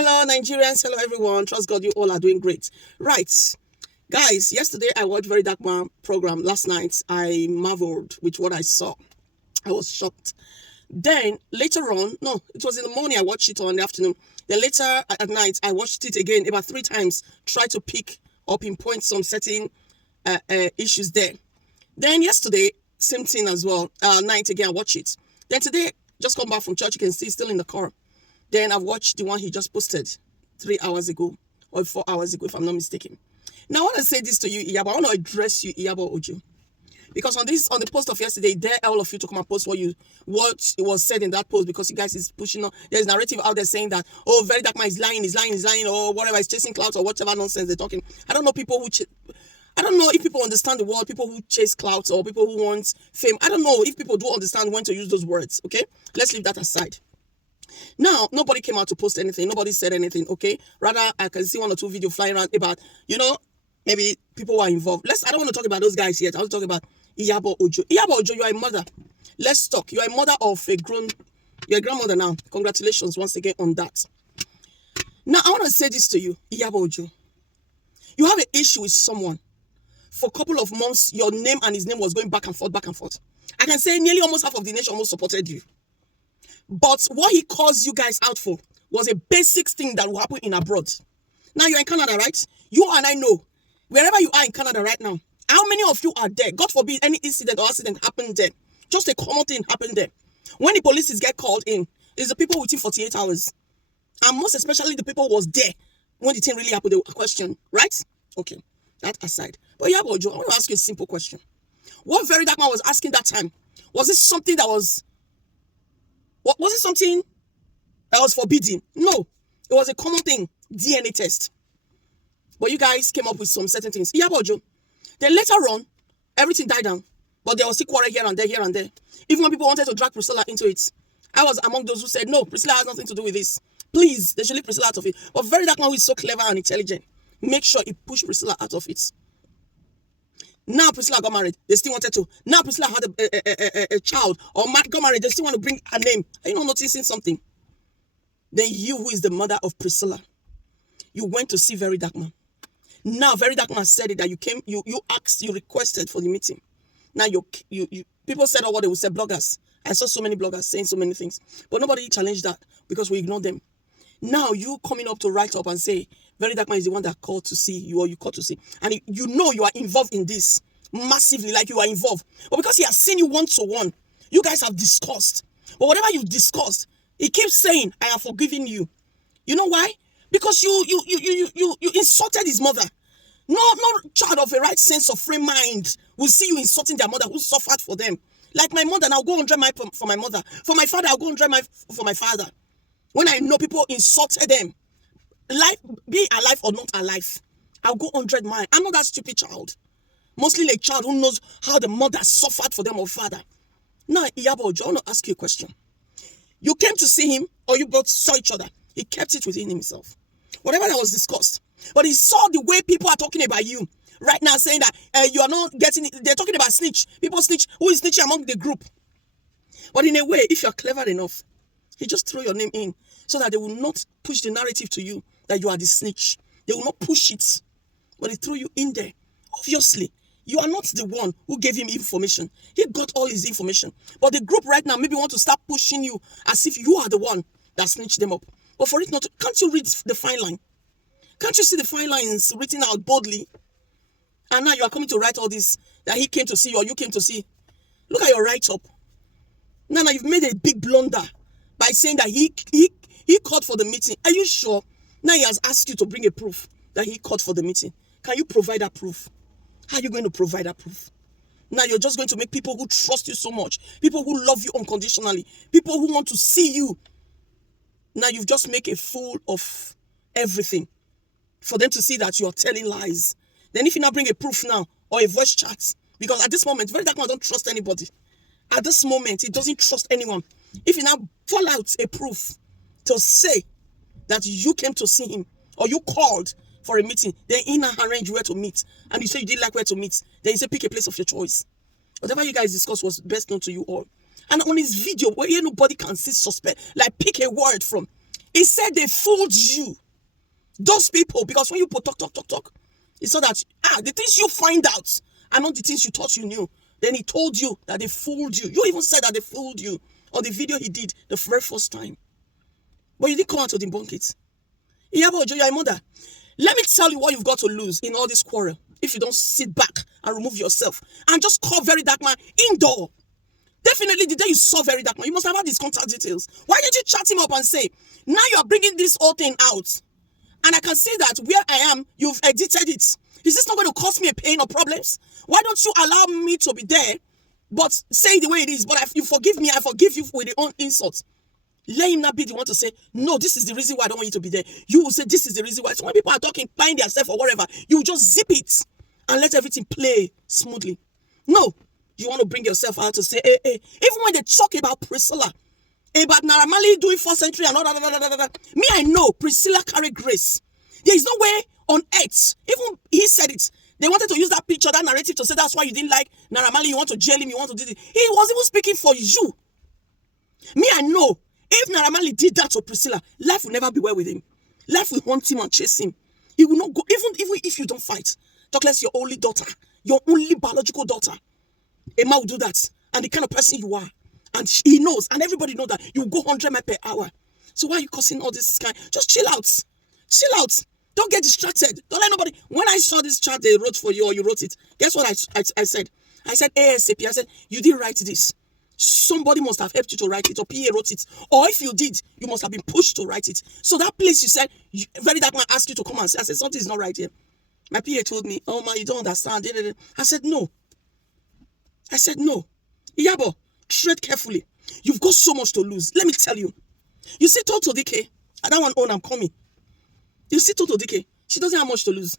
Hello, Nigerians. Hello, everyone. Trust God, you all are doing great. Right. Guys, yesterday I watched Very Dark Man program. Last night, I marveled with what I saw. I was shocked. Then, later on, no, it was in the morning I watched it, or in the afternoon. Then later at night, I watched it again about 3 times, try to pick or pinpoint some certain issues there. Then yesterday, same thing as well. Night again, I watched it. Then today, just come back from church, you can see still in the car. Then I've watched the one he just posted 3 hours ago or 4 hours ago, if I'm not mistaken. Now, I want to say this to you, Iyabo. I want to address you, Iyabo Ojo. Because on the post of yesterday, dare all of you to come and post what it was said in that post, because you guys is pushing on. There's narrative out there saying that, oh, Very Dark Man is lying, or whatever, is chasing clouds or whatever nonsense they're talking. I don't know I don't know if people understand the word, people who chase clouds or people who want fame. I don't know if people do understand when to use those words, okay? Let's leave that aside. Now, nobody came out to post anything. Nobody said anything, okay? Rather, I can see 1 or 2 videos flying around about, maybe people who are involved. I don't want to talk about those guys yet. I want to talk about Iyabo Ojo. Iyabo Ojo, you are a mother. Let's talk. You are a mother of you're a grandmother now. Congratulations once again on that. Now, I want to say this to you, Iyabo Ojo. You have an issue with someone. For a couple of months, your name and his name was going back and forth, back and forth. I can say nearly almost half of the nation almost supported you. But what he calls you guys out for was a basic thing that will happen in abroad. Now you're in Canada, right? You and I know, wherever you are in Canada right now, how many of you are there? God forbid any incident or accident happened there. Just a common thing happened there. When the police get called in, it's the people within 48 hours. And most especially the people who was there when the thing really happened, they were questioned, right? Okay, that aside. But Iyabo Ojo, I want to ask you a simple question. What Very Dark Man was asking that time, was it something that was it something that was forbidden? No, it was a common thing, DNA test. But you guys came up with some certain things. Iyabo Ojo, then later on, everything died down. But there was still quarrel here and there. Even when people wanted to drag Priscilla into it, I was among those who said, no, Priscilla has nothing to do with this. Please, they should leave Priscilla out of it. But Very Dark Man, who is so clever and intelligent, make sure he pushed Priscilla out of it. Now Priscilla got married. They still wanted to. Now Priscilla had a child or got married. They still want to bring her name. Are you not noticing something? Then you, who is the mother of Priscilla, you went to see Very Dark Man. Now Very Dark Man said it that you came, you asked, you requested for the meeting. Now you people said what they would say, bloggers. I saw so many bloggers saying so many things, but nobody challenged that because we ignored them. Now you coming up to write up and say Very Dark Man is the one that called to see you, or you called to see, and you know you are involved in this massively, like you are involved. But because he has seen you 1-to-1, you guys have discussed. But whatever you've discussed, he keeps saying, "I have forgiven you." You know why? Because you insulted his mother. No child of a right sense of free mind will see you insulting their mother who suffered for them. Like my mother, now go and drive for my mother. For my father, I'll go and drive for my father. When I know people insulted them, life, be alive or not alive, I'll go 100 miles. I'm not that stupid child. Mostly like a child who knows how the mother suffered for them or father. Now, Iyabo Ojo, I want to ask you a question. You came to see him, or you both saw each other. He kept it within himself. Whatever that was discussed. But he saw the way people are talking about you right now, saying that you are not getting it. They're talking about snitch. People snitch. Who is snitching among the group? But in a way, if you're clever enough, he just throw your name in so that they will not push the narrative to you that you are the snitch. They will not push it, but he threw you in there. Obviously, you are not the one who gave him information. He got all his information. But the group right now maybe want to start pushing you as if you are the one that snitched them up. But for it not to, can't you read the fine line? Can't you see the fine lines written out boldly? And now you are coming to write all this, that he came to see you or you came to see. Look at your write-up. Now you've made a big blunder by saying that he called for the meeting. Are you sure? Now he has asked you to bring a proof that he called for the meeting. Can you provide that proof? How are you going to provide that proof? Now you're just going to make people who trust you so much, people who love you unconditionally, people who want to see you. Now you've just made a fool of everything for them to see that you're telling lies. Then if you now bring a proof now or a voice chat, because at this moment, Very Dark Man don't trust anybody. At this moment, he doesn't trust anyone. If you now pull out a proof to say that you came to see him or you called for a meeting, then he now arrange where to meet, and you say you didn't like where to meet, then you say pick a place of your choice. Whatever you guys discussed was best known to you all. And on his video, where nobody can see suspect, like pick a word from. He said they fooled you. Those people, because when you put talk, it's so that the things you find out are not the things you thought you knew. Then he told you that they fooled you. You even said that they fooled you on the video he did the very first time. But you didn't come out to debunk it. Iyabo Ojo, you're a mother. Let me tell you what you've got to lose in all this quarrel if you don't sit back and remove yourself and just call Very Dark Man indoor. Definitely the day you saw Very Dark Man, you must have had his contact details. Why didn't you chat him up and say, now you're bringing this whole thing out, and I can see that where I am, you've edited it. Is this not going to cause me a pain or problems? Why don't you allow me to be there, but say it the way it is? But if you forgive me, I forgive you with your own insults. Let him not be the one to say, no, this is the reason why I don't want you to be there. You will say, this is the reason why. So when people are talking, buying themselves or whatever, you just zip it and let everything play smoothly. No, you want to bring yourself out to say, hey. Even when they talk about Priscilla, about Naira Marley doing 4th century and all that, me, I know Priscilla carried grace. There is no way on earth, even he said it, they wanted to use that picture, that narrative to say that's why you didn't like Naira Marley, you want to jail him, you want to do this. He was even speaking for you. Me, I know. If Naira Marley did that to Priscilla, life will never be well with him. Life will haunt him and chase him. He will not go, even if you don't fight. Talk less your only daughter, your only biological daughter. A man will do that. And the kind of person you are. And he knows, and everybody knows that you go 100 miles per hour. So why are you causing all this kind? Just chill out. Chill out. Don't get distracted. Don't let nobody. When I saw this chat they wrote for you, or you wrote it, guess what I said? I said ASAP. I said, you didn't write this. Somebody must have helped you to write it, or PA wrote it. Or if you did, you must have been pushed to write it. So that place you said, Very Dark Man asked you to come and say, I said, something is not right here. My PA told me, oh man, you don't understand. I said, no. Iyabo, tread carefully. You've got so much to lose. Let me tell you. You see Toto DK, that one I'm coming. You see Toto DK, she doesn't have much to lose.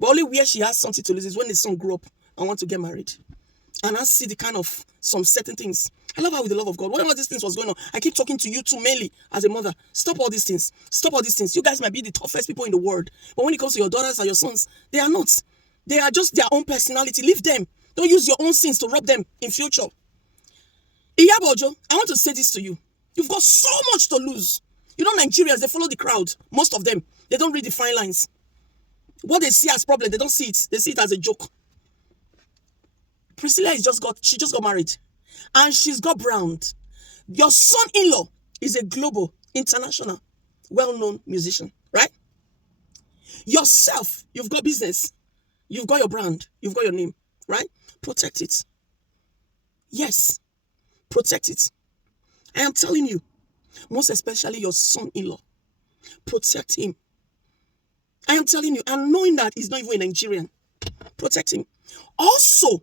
But only where she has something to lose is when the son grew up and want to get married. And I see the kind of some certain things. I love her with the love of God. Whatever these things was going on, I keep talking to you too mainly as a mother. Stop all these things. Stop all these things. You guys might be the toughest people in the world. But when it comes to your daughters and your sons, they are not. They are just their own personality. Leave them. Don't use your own sins to rob them in future. Iyabo Ojo, I want to say this to you. You've got so much to lose. You know, Nigerians, they follow the crowd. Most of them. They don't read the fine lines. What they see as problem, they don't see it. They see it as a joke. Priscilla just got married. And she's got browned. Your son-in-law is a global, international, well-known musician, right? Yourself, you've got business. You've got your brand. You've got your name, right? Protect it. Yes, protect it. I am telling you, most especially your son-in-law, protect him. I am telling you, and knowing that he's not even a Nigerian, protect him. Also,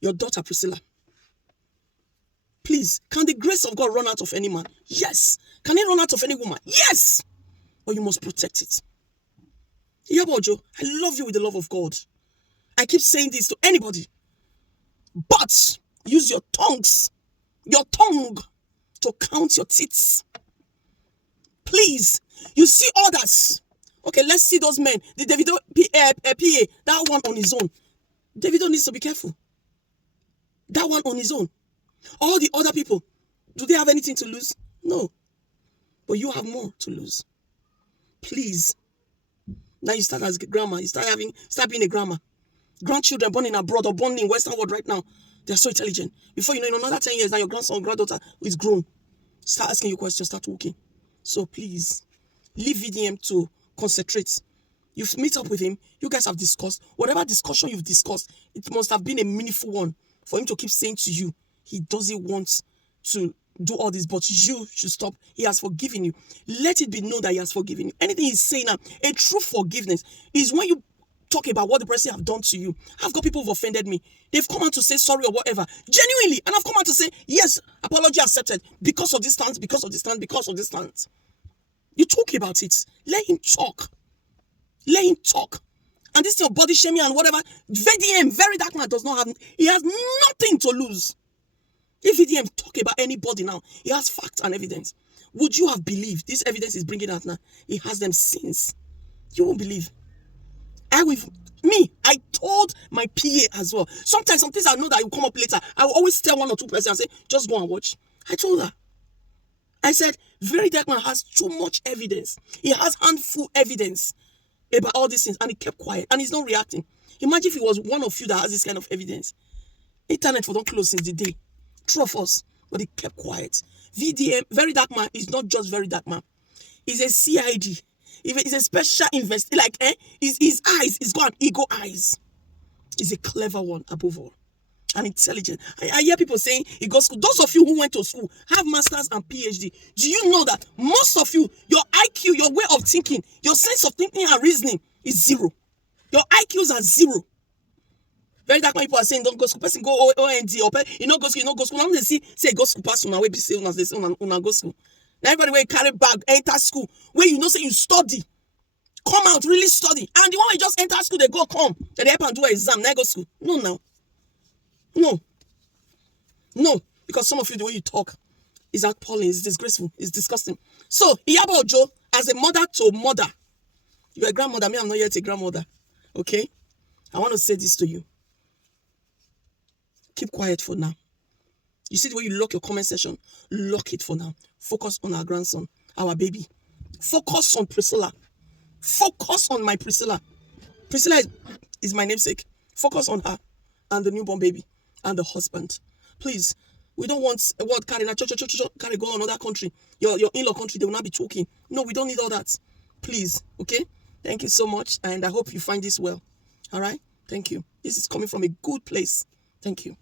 your daughter Priscilla, please, can the grace of God run out of any man? Yes. Can it run out of any woman? Yes. But you must protect it. Iyabo Ojo, I love you with the love of God. I keep saying this to anybody. But use your tongue to count your teeth. Please. You see others. Okay, let's see those men. The Davido PA, that one on his own. Davido needs to be careful. That one on his own. All the other people, do they have anything to lose? No. But you have more to lose. Please. Now you start as a grandma. You start being a grandma. Grandchildren born in abroad or born in Western world right now, they're so intelligent. Before you know, in another 10 years, now your grandson or granddaughter is grown. Start asking you questions, start walking. So please, leave VDM to concentrate. You've meet up with him. You guys have discussed. Whatever discussion you've discussed, it must have been a meaningful one for him to keep saying to you, he doesn't want to do all this, but you should stop. He has forgiven you. Let it be known that he has forgiven you. Anything he's saying now, a true forgiveness is when you talk about what the person have done to you. I've got people who've offended me. They've come out to say sorry or whatever. Genuinely. And I've come out to say, yes, apology accepted. Because of this stance, because of this stance, because of this stance. You talk about it. Let him talk. Let him talk. And this your body shaming and whatever. VDM, Very Dark Man, does not have, he has nothing to lose. If VDM talk about anybody now, he has facts and evidence. Would you have believed this evidence is bringing out now? He has them since. You won't believe. I told my PA as well. Sometimes some things I know that will come up later. I will always tell one or two persons and say, just go and watch. I told her. I said, very dark man has too much evidence. He has handful evidence about all these things, and he kept quiet, and he's not reacting. Imagine if it was one of you that has this kind of evidence. Internet for don't close since the day. True of us, but he kept quiet. VDM, very dark man, is not just very dark man. He's a CID. He's a special investor. Like, his eyes, he's got ego eyes. He's a clever one above all. And intelligent. I hear people saying he goes to school. Those of you who went to school, have masters and PhD. Do you know that most of you, your IQ, your way of thinking, your sense of thinking and reasoning is zero. Your IQs are zero. Very dark people are saying don't go school. Person go OND or you know go school, you know go school. Now they say go school pass una way be say una say una go school. Now everybody wey carry bag enter school where you know say you study. Come out, really study. And the one wey just enter school, they go come. They help and do an exam. Now go school. No, now. No. Because some of you, the way you talk is appalling, it's disgraceful, it's disgusting. So, Iyabo Ojo, as a mother to mother, you're a grandmother, me, I'm not yet a grandmother. Okay? I want to say this to you. Keep quiet for now. You see the way you lock your comment section? Lock it for now. Focus on our grandson, our baby. Focus on Priscilla. Focus on my Priscilla. Priscilla is my namesake. Focus on her and the newborn baby and the husband. Please, we don't want a word carry carry go another country. Your in-law country, they will not be talking. No, we don't need all that. Please, okay? Thank you so much, and I hope you find this well. All right? Thank you. This is coming from a good place. Thank you.